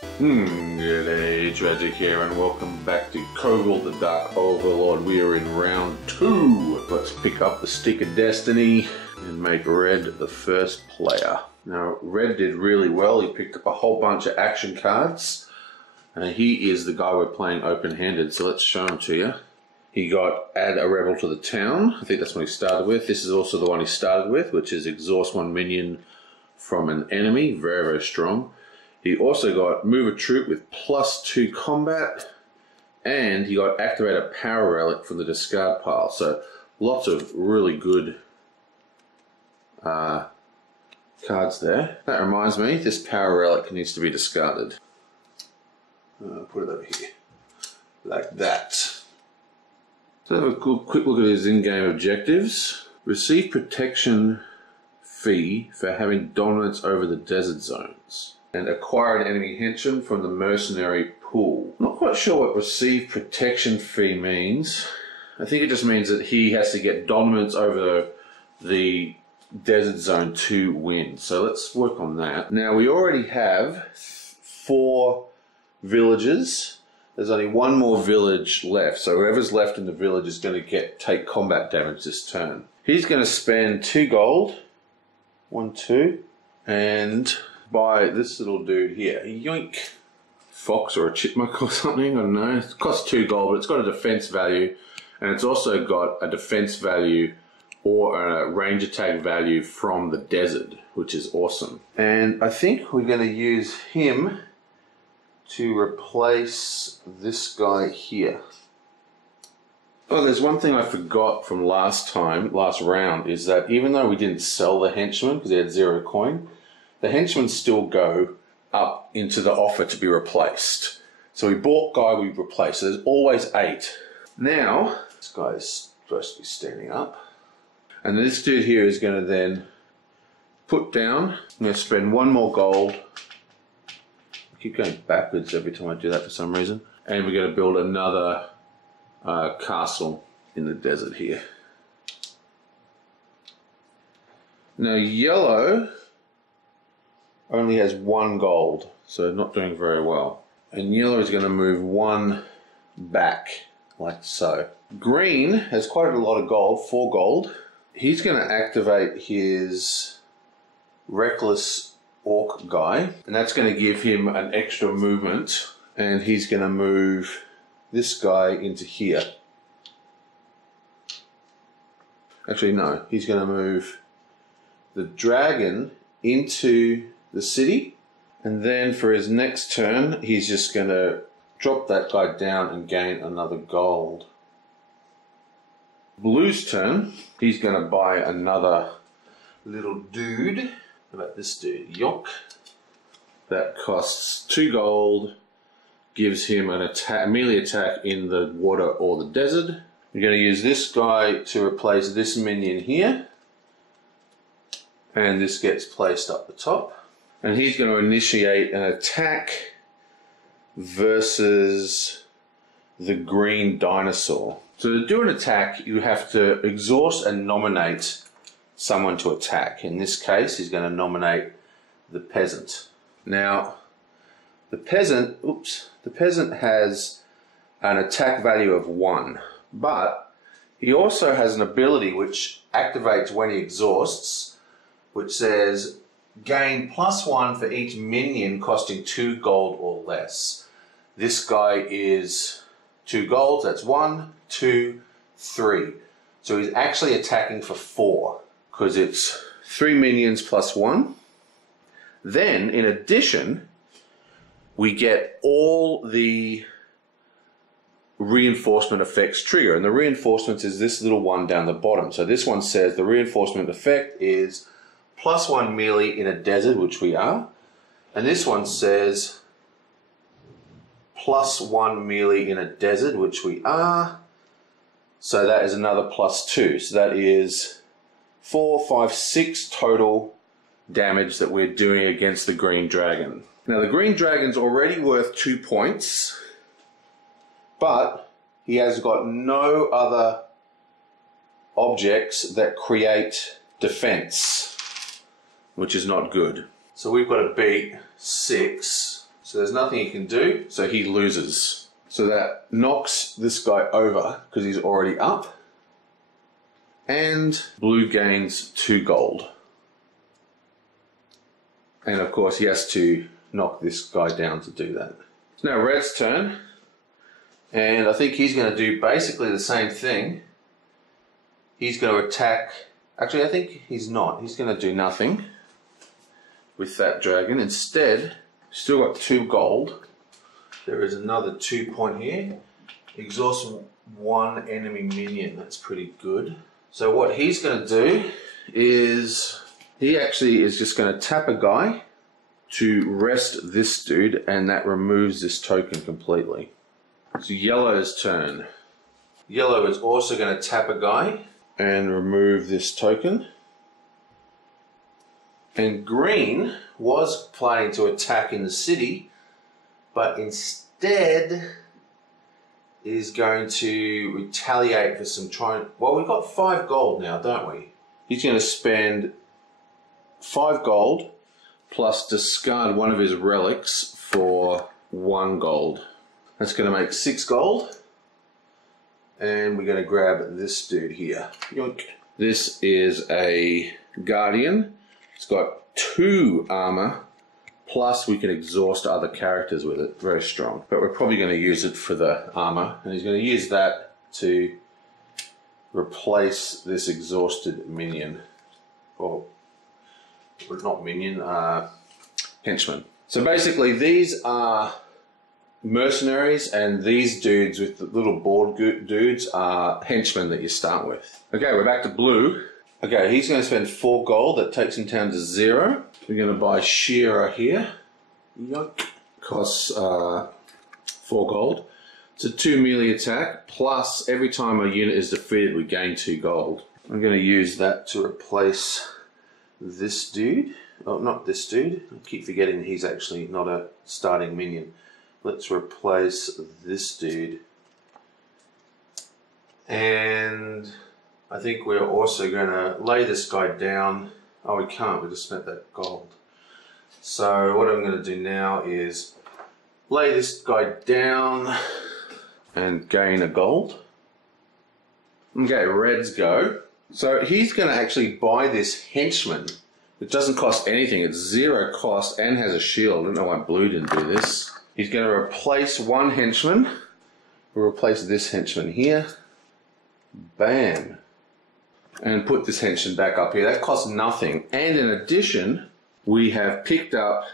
G'day, Tragic here, and welcome back to Covil, the Dark Overlord. We are in round 2. Let's pick up the Stick of Destiny and make Red the first player. Now, Red did really well. He picked up a whole bunch of action cards. He is the guy we're playing open-handed, so let's show him to you. He got Add a Rebel to the Town. I think that's what he started with. This is also the one he started with, which is Exhaust one minion from an enemy. Very, very strong. He also got Move a Troop with +2 combat, and he got Activate a Power Relic from the discard pile. So lots of really good cards there. That reminds me, this Power Relic needs to be discarded. Put it over here, like that. So have a quick look at his in-game objectives. Receive protection fee for having dominance over the desert zones. And acquire an enemy henchman from the mercenary pool. Not quite sure what receive protection fee means. I think it just means that he has to get dominance over the desert zone to win. So let's work on that. Now we already have 4 villages. There's only one more village left. So whoever's left in the village is going to take combat damage this turn. He's going to spend 2 gold. 1, 2. And buy this little dude here. Yoink. Fox or a chipmunk or something, I don't know. It costs 2 gold, but it's got a defense value, and it's also got a defense value or a range attack value from the desert, which is awesome. And I think we're going to use him to replace this guy here. Oh, there's one thing I forgot from last round, is that even though we didn't sell the henchman because he had 0 coin, the henchmen still go up into the offer to be replaced. So we bought guy, we replaced. So there's always 8. Now, this guy is supposed to be standing up. And this dude here is going to then put down. I'm going to spend 1 more gold. I keep going backwards every time I do that for some reason. And we're going to build another castle in the desert here. Now, yellow only has 1 gold, so not doing very well. And yellow is going to move 1 back, like so. Green has quite a lot of gold, 4 gold. He's going to activate his Reckless Orc guy, and that's going to give him an extra movement, and he's going to move this guy into here. Actually, no, he's going to move the dragon into the city, and then for his next turn he's just going to drop that guy down and gain another gold. Blue's turn, he's going to buy another little dude. How about this dude? Yonk. That costs 2 gold, gives him an attack, melee attack in the water or the desert. We're going to use this guy to replace this minion here, and this gets placed up the top. And he's going to initiate an attack versus the green dinosaur. So to do an attack, you have to exhaust and nominate someone to attack. In this case, he's going to nominate the peasant. Now, the peasant has an attack value of 1, but he also has an ability which activates when he exhausts, which says gain +1 for each minion costing 2 gold or less. This guy is 2 gold, that's 1, 2, 3. So he's actually attacking for 4, because it's 3 minions +1. Then, in addition, we get all the reinforcement effects trigger, and the reinforcements is this little one down the bottom. So this one says the reinforcement effect is +1 melee in a desert, which we are, and this one says +1 melee in a desert, which we are, so that is another +2, so that is 4, 5, 6 total damage that we're doing against the green dragon. Now the green dragon's already worth 2 points, but he has got no other objects that create defense, which is not good. So we've got to beat 6. So So there's nothing he can do, so he loses. So that knocks this guy over because he's already up. And blue gains 2 gold. And of course he has to knock this guy down to do that. It's now red's turn. And I think he's going to do basically the same thing. He's going to attack. Actually, I think he's not. He's going to do nothing with that dragon. Instead, still got 2 gold. There is another 2 point here. Exhaust 1 enemy minion. That's pretty good. So what he's going to do is he actually is just going to tap a guy to rest this dude, and that removes this token completely. So yellow's turn. Yellow is also going to tap a guy and remove this token. And green was planning to attack in the city, but instead is going to retaliate for some well, we've got 5 gold now, don't we? He's going to spend 5 gold plus discard one of his relics for 1 gold. That's going to make 6 gold. And we're going to grab this dude here. Yoink. This is a Guardian. It's got 2 armor, plus we can exhaust other characters with it. Very strong. But we're probably going to use it for the armor. And he's going to use that to replace this exhausted minion. Or not minion, henchman. So basically these are mercenaries, and these dudes with the little board dudes are henchmen that you start with. Okay, we're back to blue. Okay, he's going to spend 4 gold. That takes him down to 0. We're going to buy Shearer here. Yoink. Costs 4 gold. It's a 2 melee attack, plus every time a unit is defeated we gain 2 gold. I'm going to use that to replace this dude. Oh, not this dude. I keep forgetting he's actually not a starting minion. Let's replace this dude. And I think we're also going to lay this guy down. Oh, we can't. We just spent that gold. So what I'm going to do now is lay this guy down and gain a gold. Okay, red's go. So he's going to actually buy this henchman. It doesn't cost anything. It's 0 cost and has a shield. I don't know why blue didn't do this. He's going to replace 1 henchman. We'll replace this henchman here. Bam. And put this henchman back up here. That costs nothing. And in addition, we have completed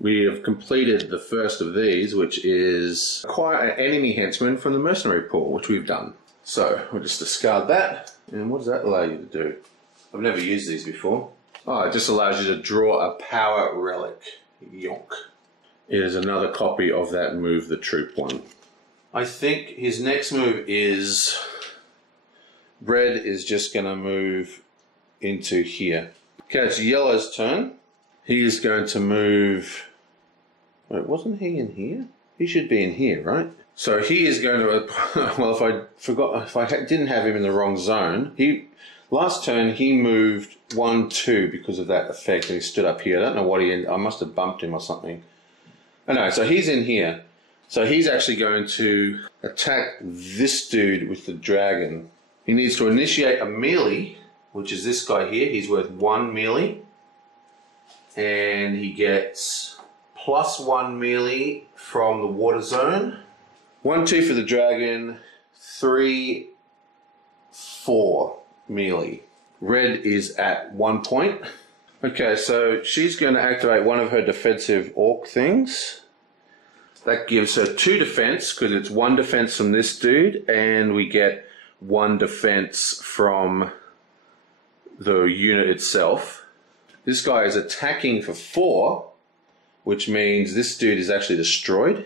the first of these, which is acquire an enemy henchman from the mercenary pool, which we've done. So we'll just discard that. And what does that allow you to do? I've never used these before. Oh, it just allows you to draw a power relic. Yonk. It is another copy of that move the troop one. I think his next move is red is just going to move into here. Okay, it's yellow's turn. He is going to move. Wait, wasn't he in here? He should be in here, right? So he is going to. Well, if I didn't have him in the wrong zone, last turn he moved 1, 2 because of that effect, and he stood up here. I don't know what I must have bumped him or something. Oh no, so he's in here. So he's actually going to attack this dude with the dragon. He needs to initiate a melee, which is this guy here. He's worth 1 melee. And he gets +1 melee from the water zone. 1, 2 for the dragon. 3, 4 melee. Red is at 1 point. Okay, so she's going to activate one of her defensive orc things. That gives her 2 defense, because it's 1 defense from this dude, and we get 1 defense from the unit itself. This guy is attacking for 4, which means this dude is actually destroyed.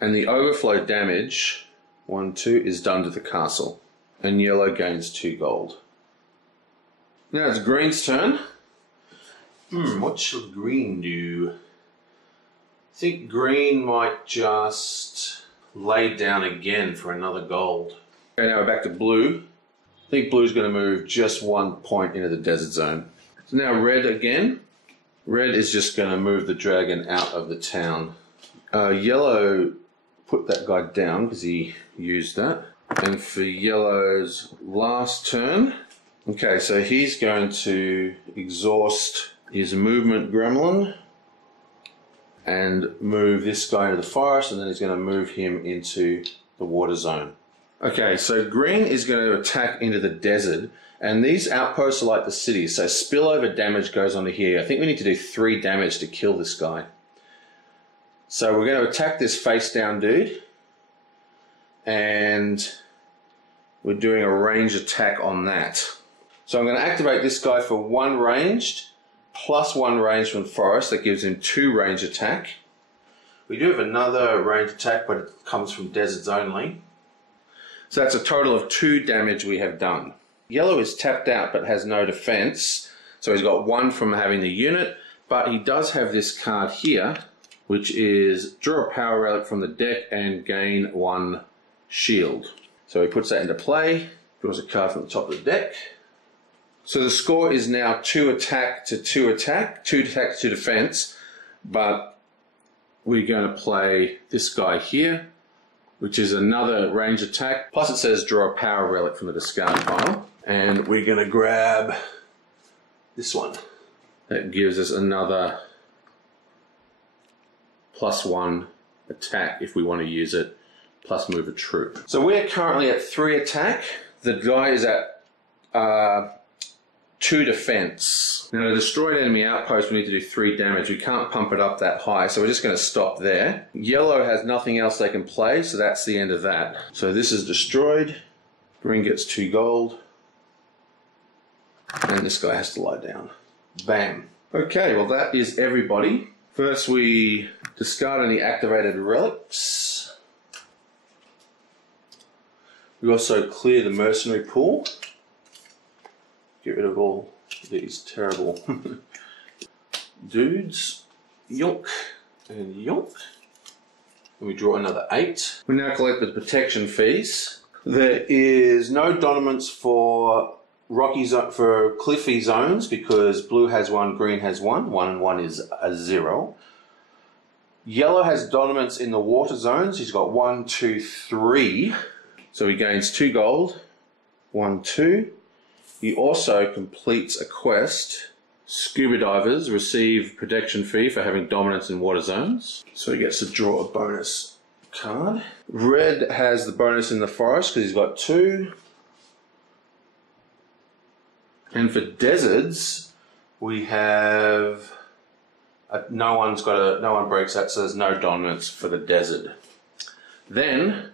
And the overflow damage, 1, 2, is done to the castle. And yellow gains 2 gold. Now it's green's turn. What should green do? I think green might just lay down again for another gold. Okay, now we're back to blue. I think blue's going to move just 1 point into the desert zone. So now red again. Red is just going to move the dragon out of the town. Yellow put that guy down because he used that. And for yellow's last turn, okay, so he's going to exhaust his movement gremlin and move this guy into the forest, and then he's going to move him into the water zone. Okay, so green is going to attack into the desert, and these outposts are like the cities, so spillover damage goes onto here. I think we need to do 3 damage to kill this guy. So we're going to attack this face down dude, and we're doing a range attack on that. So I'm going to activate this guy for 1 ranged, plus 1 range from forest. That gives him 2 range attack. We do have another range attack, but it comes from deserts only. So that's a total of 2 damage we have done. Yellow is tapped out but has no defense, so he's got 1 from having the unit, but he does have this card here, which is draw a power relic from the deck and gain 1 shield. So he puts that into play, draws a card from the top of the deck. So the score is now 2 attack to 2 attack, 2 attack to defense, but we're going to play this guy here, which is another range attack. Plus it says draw a power relic from the discard pile. And we're going to grab this one. That gives us another +1 attack if we want to use it, plus move a troop. So we're currently at 3 attack. The guy is at 2 defense. Now to destroy an enemy outpost we need to do 3 damage. We can't pump it up that high, so we're just going to stop there. Yellow has nothing else they can play, so that's the end of that. So this is destroyed. Green gets 2 gold. And this guy has to lie down. Bam. Okay, well that is everybody. First we discard any activated relics. We also clear the mercenary pool. Get rid of all these terrible dudes. Yonk and yonk. And we draw another 8. We now collect the protection fees. There is no dominance for cliffy zones because blue has 1, green has 1. 1 and 1 is a 0. Yellow has dominance in the water zones. He's got 1, 2, 3. So he gains 2 gold. 1, 2. He also completes a quest. Scuba divers receive protection fee for having dominance in water zones. So he gets to draw a bonus card. Red has the bonus in the forest because he's got 2. And for deserts, we have no one breaks that, so there's no dominance for the desert. Then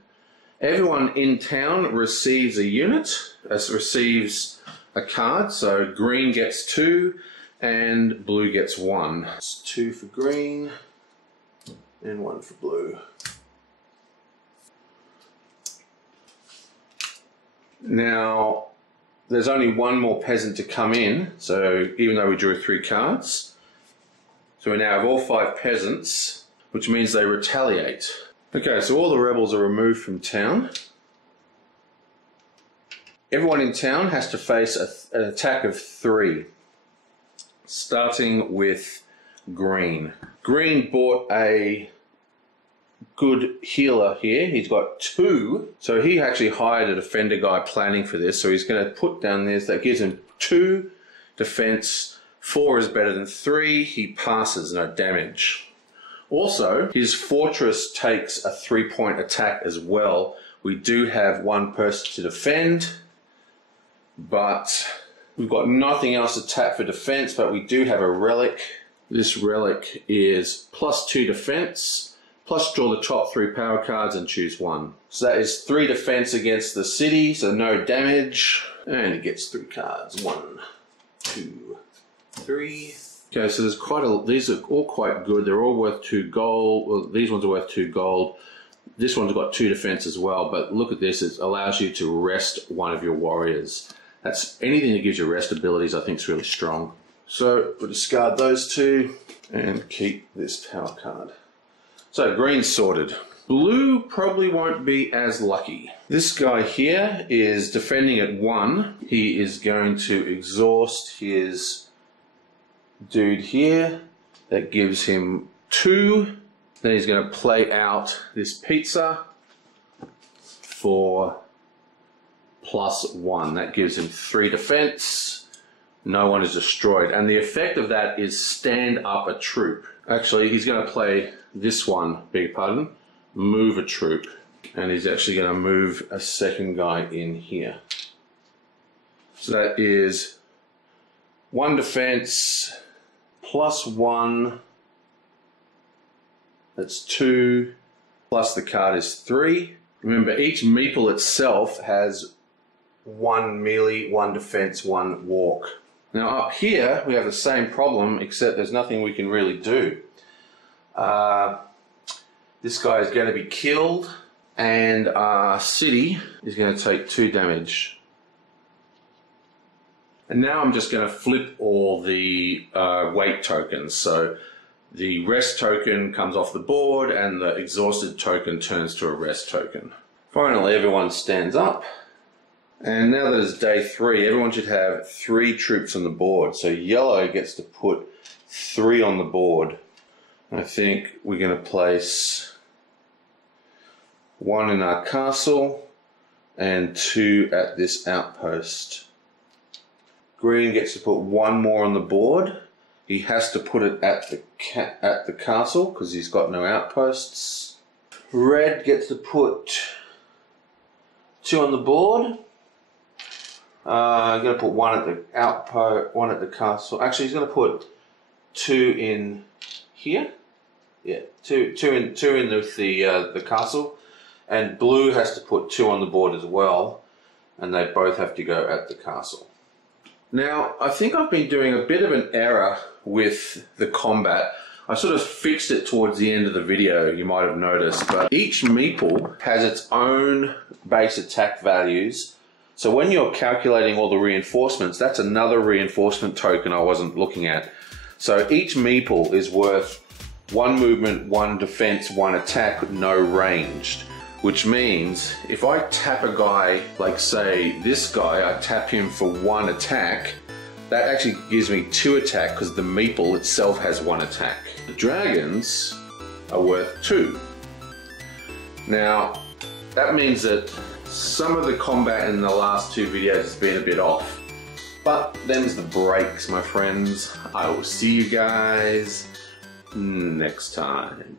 everyone in town receives a unit, receives a card. So green gets 2 and blue gets 1. It's 2 for green and 1 for blue. Now there's only 1 more peasant to come in, so even though we drew 3 cards, so we now have all 5 peasants, which means they retaliate. Okay, so all the rebels are removed from town. Everyone in town has to face an attack of 3, starting with green. Green bought a good healer here. He's got 2, so he actually hired a defender guy planning for this, so he's going to put down this. That gives him 2 defense. 4 is better than 3. He passes, no damage. Also, his fortress takes a 3-point attack as well. We do have 1 person to defend, but we've got nothing else to tap for defense, but we do have a relic. This relic is +2 defense, plus draw the top 3 power cards and choose 1. So that is 3 defense against the city, so no damage. And it gets 3 cards. 1, 2, 3. Okay, so there's these are all quite good. They're all worth 2 gold. Well, these ones are worth 2 gold. This one's got 2 defense as well, but look at this. It allows you to rest one of your warriors. That's anything that gives you rest abilities, I think is really strong. So we'll discard those 2 and keep this power card. So green's sorted. Blue probably won't be as lucky. This guy here is defending at 1. He is going to exhaust his dude here. That gives him 2 Then he's going to play out this pizza for +1. That gives him 3 defense. No one is destroyed. And the effect of that is stand up a troop. Actually, he's going to play this one, beg your pardon, move a troop. And he's actually going to move a second guy in here. So that is 1 defense, +1. That's 2, plus the card is 3. Remember, each meeple itself has 1 melee, 1 defense, 1 walk. Now up here, we have the same problem, except there's nothing we can really do. This guy is going to be killed, and our city is going to take 2 damage. And now I'm just going to flip all the weight tokens. So the rest token comes off the board and the exhausted token turns to a rest token. Finally, everyone stands up. And now that it's day 3, everyone should have 3 troops on the board. So yellow gets to put 3 on the board. I think we're going to place 1 in our castle and 2 at this outpost. Green gets to put 1 more on the board. He has to put it at the castle because he's got no outposts. Red gets to put 2 on the board. I'm going to put 1 at the outpost, 1 at the castle. Actually, he's going to put 2 in here. Yeah, two in with the castle. And blue has to put 2 on the board as well, and they both have to go at the castle. Now, I think I've been doing a bit of an error with the combat. I sort of fixed it towards the end of the video, you might have noticed, but each meeple has its own base attack values. So when you're calculating all the reinforcements, that's another reinforcement token I wasn't looking at. So each meeple is worth 1 movement, 1 defense, 1 attack with no ranged. Which means if I tap a guy, like say this guy, I tap him for 1 attack, that actually gives me 2 attack because the meeple itself has 1 attack. The dragons are worth 2. Now, that means that some of the combat in the last 2 videos has been a bit off. But them's the breaks, my friends. I will see you guys next time.